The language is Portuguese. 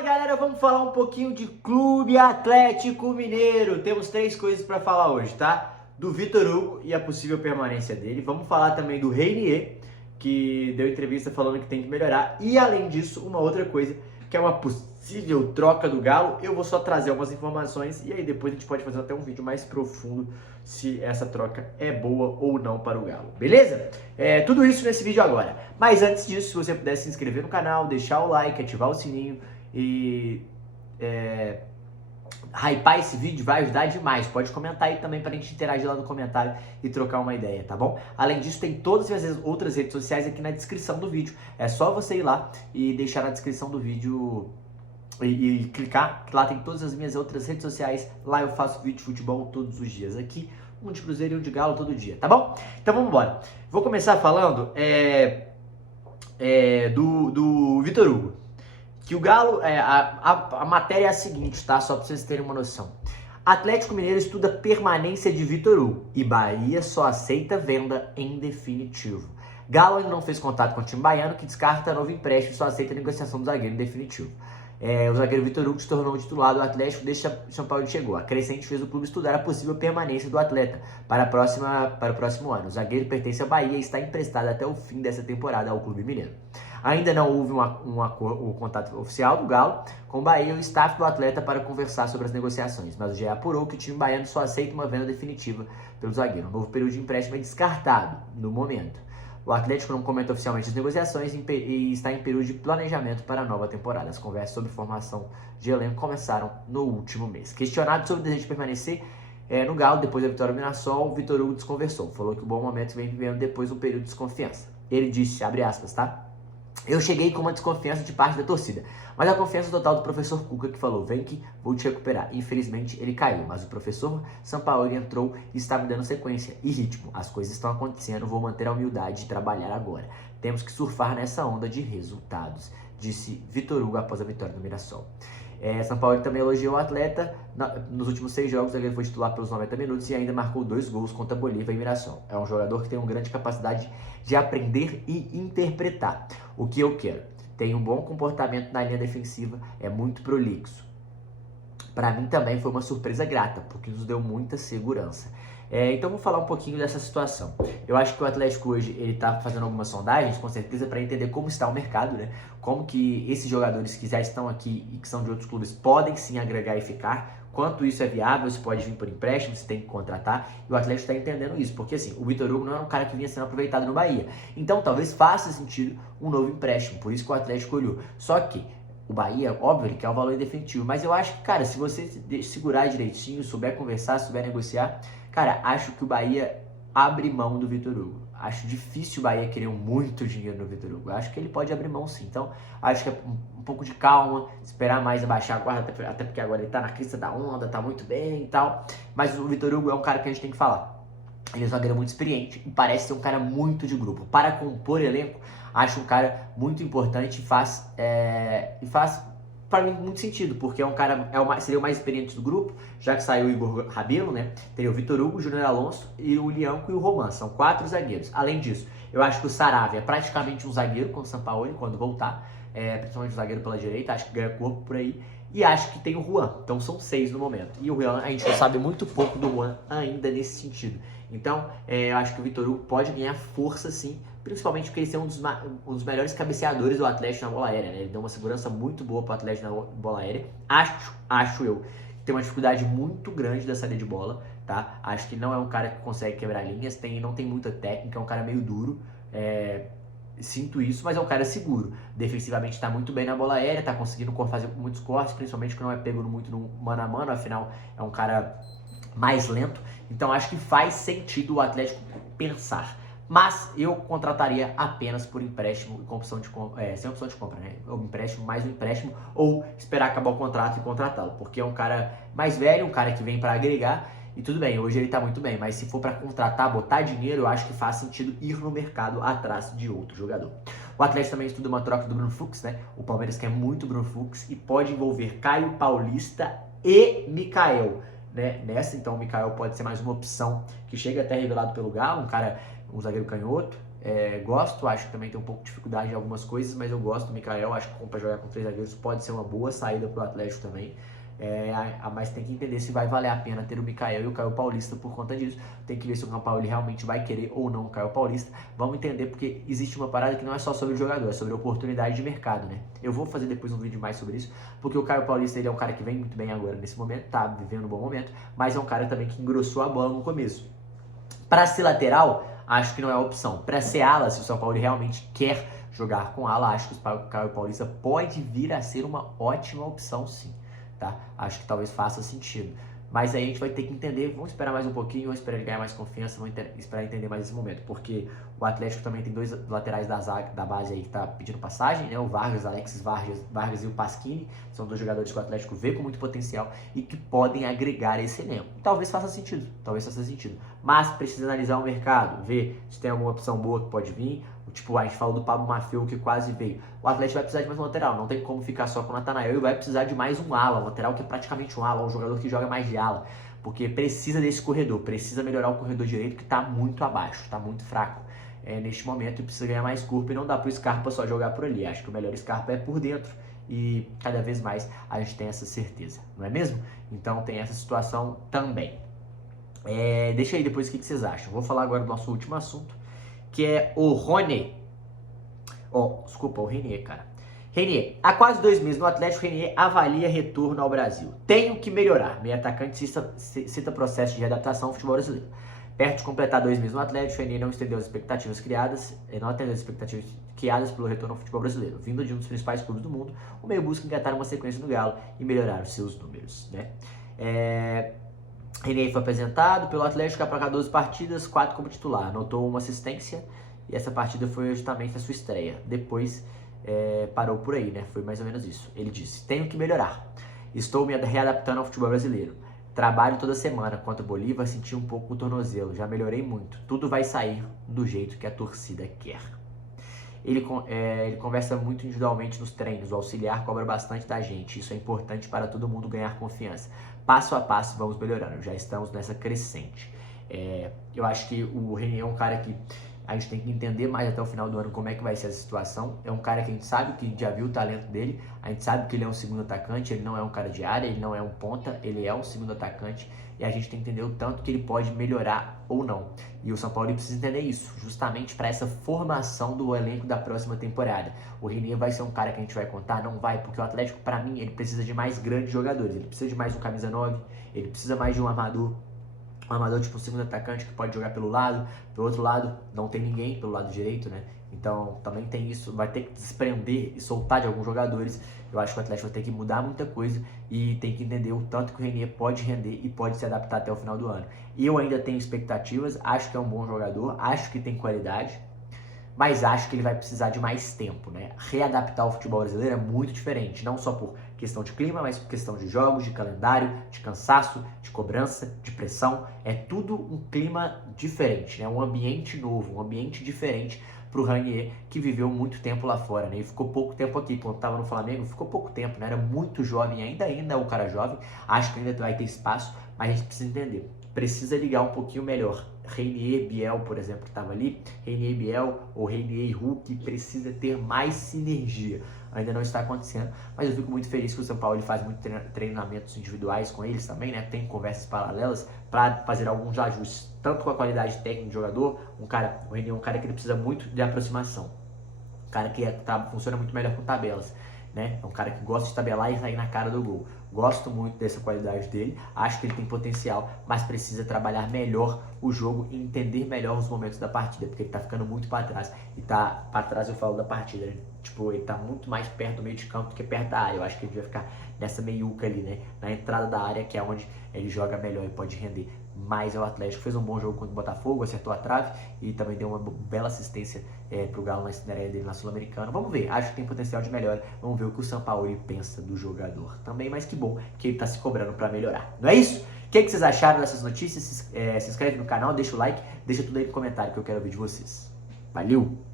Fala galera, vamos falar um pouquinho de Clube Atlético Mineiro. Temos 3 coisas para falar hoje, tá? Do Vitor Hugo e a possível permanência dele. Vamos falar também do Reinier, que deu entrevista falando que tem que melhorar. E além disso, uma outra coisa, que é uma possível troca do Galo. Eu vou só trazer algumas informações e aí depois a gente pode fazer até um vídeo mais profundo se essa troca é boa ou não para o Galo, beleza? Tudo isso nesse vídeo agora. Mas antes disso, se você puder se inscrever no canal, deixar o like, ativar o sininho e hypar esse vídeo vai ajudar demais. Pode comentar aí também pra gente interagir lá no comentário e trocar uma ideia, tá bom? Além disso, tem todas as outras redes sociais aqui na descrição do vídeo. É só você ir lá e deixar na descrição do vídeo e clicar, que lá tem todas as minhas outras redes sociais. Lá eu faço vídeo de futebol todos os dias. Aqui, um de Cruzeiro e um de Galo todo dia, tá bom? Então vamos embora. Vou começar falando do Vitor Hugo. Que o Galo, a matéria é a seguinte, tá? Só pra vocês terem uma noção. Atlético Mineiro estuda permanência de Vitor Hugo e Bahia só aceita venda em definitivo. Galo ainda não fez contato com o time baiano, que descarta novo empréstimo e só aceita a negociação do zagueiro em definitivo. O zagueiro Vitor Hugo se tornou titular do Atlético desde que São Paulo chegou. A crescente fez o clube estudar a possível permanência do atleta para o próximo ano. O zagueiro pertence ao Bahia e está emprestado até o fim dessa temporada ao clube mineiro. Ainda não houve um contato oficial do Galo com o Bahia e o staff do atleta para conversar sobre as negociações, mas o GE apurou que o time baiano só aceita uma venda definitiva pelo zagueiro. O novo período de empréstimo é descartado no momento. O Atlético não comenta oficialmente as negociações e está em período de planejamento para a nova temporada. As conversas sobre formação de elenco começaram no último mês. Questionado sobre o desejo de permanecer no Galo depois da vitória do Mirassol, o Vitor Hugo desconversou. Falou que o bom momento vem vivendo depois de um período de desconfiança. Ele disse, abre aspas, tá? Eu cheguei com uma desconfiança de parte da torcida, mas a confiança total do professor Cuca, que falou, vem que vou te recuperar. Infelizmente ele caiu, mas o professor Sampaoli entrou e está me dando sequência e ritmo. As coisas estão acontecendo, vou manter a humildade de trabalhar agora. Temos que surfar nessa onda de resultados, disse Vitor Hugo após a vitória do Mirassol. Sampaoli também elogiou o atleta. Nos últimos 6 jogos, ele foi titular pelos 90 minutos e ainda marcou 2 gols contra Bolívia e Mirassol. É um jogador que tem uma grande capacidade de aprender e interpretar. O que eu quero? Tem um bom comportamento na linha defensiva, é muito prolixo. Para mim também foi uma surpresa grata, porque nos deu muita segurança. Então vou falar um pouquinho dessa situação. Eu acho que o Atlético hoje ele está fazendo algumas sondagens, com certeza, para entender como está o mercado, né? Como que esses jogadores que já estão aqui e que são de outros clubes podem sim agregar e ficar. Quanto isso é viável, se pode vir por empréstimo, se tem que contratar. E o Atlético está entendendo isso, porque assim, o Vitor Hugo não é um cara que vinha sendo aproveitado no Bahia. Então talvez faça sentido um novo empréstimo, por isso que o Atlético olhou. Só que o Bahia, óbvio, ele quer o valor definitivo, mas eu acho que, cara, se você segurar direitinho, souber conversar, souber negociar, cara, acho que o Bahia abre mão do Vitor Hugo. Acho difícil o Bahia querer muito dinheiro no Vitor Hugo. Acho que ele pode abrir mão sim. Então, acho que é um pouco de calma, esperar mais abaixar a guarda, até porque agora ele tá na crista da onda, tá muito bem e tal. Mas o Vitor Hugo é um cara que a gente tem que falar. Ele é um zagueiro muito experiente e parece ser um cara muito de grupo. Para compor elenco, acho um cara muito importante e faz para mim muito sentido, porque é um cara, seria o mais experiente do grupo, já que saiu o Igor Rabelo, né? Teria o Vitor Hugo, o Júnior Alonso e o Lianco e o Roman, são 4 zagueiros. Além disso, eu acho que o Saravia é praticamente um zagueiro com o Sampaoli quando voltar, principalmente um zagueiro pela direita, acho que ganha corpo por aí. E acho que tem o Juan, então são 6 no momento. E o Juan, a gente sabe muito pouco do Juan ainda nesse sentido. Então, eu acho que o Vitor Hugo pode ganhar força sim, principalmente porque ele é um dos melhores cabeceadores do Atlético na bola aérea, né? Ele deu uma segurança muito boa para o Atlético na bola aérea. Acho eu, que tem uma dificuldade muito grande da saída de bola, tá? Acho que não é um cara que consegue quebrar linhas, não tem muita técnica, é um cara meio duro, sinto isso, mas é um cara seguro. Defensivamente está muito bem na bola aérea, está conseguindo fazer muitos cortes, principalmente que não é pego muito no mano a mano, afinal é um cara mais lento. Então acho que faz sentido o Atlético pensar. Mas eu contrataria apenas por empréstimo com opção de sem opção de compra, né? O empréstimo mais um empréstimo ou esperar acabar o contrato e contratá-lo, porque é um cara mais velho, um cara que vem para agregar. E tudo bem, hoje ele tá muito bem, mas se for para contratar, botar dinheiro, eu acho que faz sentido ir no mercado atrás de outro jogador. O Atlético também estuda uma troca do Bruno Fux, né? O Palmeiras quer muito Bruno Fux e pode envolver Caio Paulista e Mikael, né? Então o Mikael pode ser mais uma opção que chega até revelado pelo Galo, um zagueiro canhoto, Gosto, acho que também tem um pouco de dificuldade em algumas coisas, mas eu gosto do Mikael, acho que para jogar com 3 zagueiros pode ser uma boa saída pro Atlético também. Mas tem que entender se vai valer a pena ter o Mikael e o Caio Paulista por conta disso. Tem que ver se o São Paulo realmente vai querer ou não o Caio Paulista. Vamos entender, porque existe uma parada que não é só sobre o jogador, é sobre a oportunidade de mercado, né? Eu vou fazer depois um vídeo mais sobre isso, porque o Caio Paulista ele é um cara que vem muito bem agora nesse momento, tá vivendo um bom momento, mas é um cara também que engrossou a bola no começo. Para ser lateral, acho que não é opção. Para ser ala, se o São Paulo realmente quer jogar com ala, acho que o Caio Paulista pode vir a ser uma ótima opção, sim. Tá? Acho que talvez faça sentido. Mas aí a gente vai ter que entender, vamos esperar mais um pouquinho, vamos esperar ele ganhar mais confiança, vamos esperar entender mais esse momento, porque o Atlético também tem 2 laterais da base aí que tá pedindo passagem, né? O Vargas, Alexis Vargas e o Pasquini, são 2 jogadores que o Atlético vê com muito potencial e que podem agregar esse elenco. Talvez faça sentido, mas precisa analisar o mercado, ver se tem alguma opção boa que pode vir. Tipo, a gente falou do Pablo Maffeo que quase veio. O Atlético vai precisar de mais um lateral, não tem como ficar só com o Natanael, e vai precisar de mais um ala, um lateral que é praticamente um ala, um jogador que joga mais de ala, porque precisa desse corredor, precisa melhorar o corredor direito que tá muito abaixo, tá muito fraco neste momento, e precisa ganhar mais corpo, e não dá pro Scarpa só jogar por ali. Acho que o melhor Scarpa é por dentro, e cada vez mais a gente tem essa certeza, não é mesmo? Então tem essa situação também. Deixa aí depois o que vocês acham. Vou falar agora do nosso último assunto, que é o Rony. O Renier, cara. Renier, há quase 2 meses no Atlético, Renier avalia retorno ao Brasil. Tenho que melhorar. Meio atacante cita processo de readaptação ao futebol brasileiro. Perto de completar 2 meses no Atlético, Renier não atendeu as expectativas criadas pelo retorno ao futebol brasileiro. Vindo de um dos principais clubes do mundo, o meio busca engatar uma sequência no Galo e melhorar os seus números, né? Renier foi apresentado pelo Atlético para 14 partidas, 4 como titular. Anotou uma assistência e essa partida foi justamente a sua estreia. Depois parou por aí, né? Foi mais ou menos isso. Ele disse: tenho que melhorar. Estou me readaptando ao futebol brasileiro. Trabalho toda semana. Contra o Bolívar, senti um pouco o tornozelo. Já melhorei muito. Tudo vai sair do jeito que a torcida quer. Ele conversa muito individualmente nos treinos. O auxiliar cobra bastante da gente. Isso é importante para todo mundo ganhar confiança. Passo a passo vamos melhorando. Já estamos nessa crescente. Eu acho que o Renier é um cara que a gente tem que entender mais até o final do ano como é que vai ser essa situação. É um cara que a gente sabe que já viu o talento dele. A gente sabe que ele é um segundo atacante. Ele não é um cara de área, ele não é um ponta. Ele é um segundo atacante. E a gente tem que entender o tanto que ele pode melhorar ou não. E o São Paulo precisa entender isso, justamente para essa formação do elenco da próxima temporada. O Renier vai ser um cara que a gente vai contar? Não vai, porque o Atlético, para mim, ele precisa de mais grandes jogadores. Ele precisa de mais um camisa 9, ele precisa mais de um armador. Um armador tipo um segundo atacante que pode jogar pelo lado. Pelo outro lado, não tem ninguém pelo lado direito, né? Então, também tem isso. Vai ter que desprender e soltar de alguns jogadores. Eu acho que o Atlético vai ter que mudar muita coisa e tem que entender o tanto que o Renier pode render e pode se adaptar até o final do ano. E eu ainda tenho expectativas. Acho que é um bom jogador. Acho que tem qualidade. Mas acho que ele vai precisar de mais tempo, né? Readaptar o futebol brasileiro é muito diferente, não só por questão de clima, mas por questão de jogos, de calendário, de cansaço, de cobrança, de pressão. É tudo um clima diferente, né? Um ambiente novo, um ambiente diferente pro Renier, que viveu muito tempo lá fora, né? E ficou pouco tempo aqui. Quando estava no Flamengo, ficou pouco tempo, né? Era muito jovem, ainda é um cara jovem. Acho que ainda vai ter espaço, mas a gente precisa entender. Precisa ligar um pouquinho melhor. Renier, Biel, por exemplo, que estava ali, Renier, Biel ou Renier e Hulk, precisa ter mais sinergia. Ainda não está acontecendo, mas eu fico muito feliz que o São Paulo ele faz muitos treinamentos individuais com eles também, né? Tem conversas paralelas para fazer alguns ajustes, tanto com a qualidade técnica do jogador. O Renier é um cara que ele precisa muito de aproximação, um cara que funciona muito melhor com tabelas, né? É um cara que gosta de tabelar e sair na cara do gol. Gosto muito dessa qualidade dele, acho que ele tem potencial, mas precisa trabalhar melhor o jogo e entender melhor os momentos da partida, porque ele tá ficando muito para trás. E tá para trás, eu falo da partida, né? Tipo, ele tá muito mais perto do meio de campo do que perto da área. Eu acho que ele vai ficar nessa meiuca ali, né? Na entrada da área, que é onde ele joga melhor e pode render. Mas o Atlético fez um bom jogo contra o Botafogo, acertou a trave e também deu uma bela assistência pro Galo na estreia dele na Sul-Americana. Vamos ver, acho que tem potencial de melhora. Vamos ver o que o Sampaoli pensa do jogador também, mas que bom que ele tá se cobrando para melhorar. Não é isso? O que vocês acharam dessas notícias? Se inscreve no canal, deixa o like, deixa tudo aí no comentário que eu quero ver de vocês. Valeu!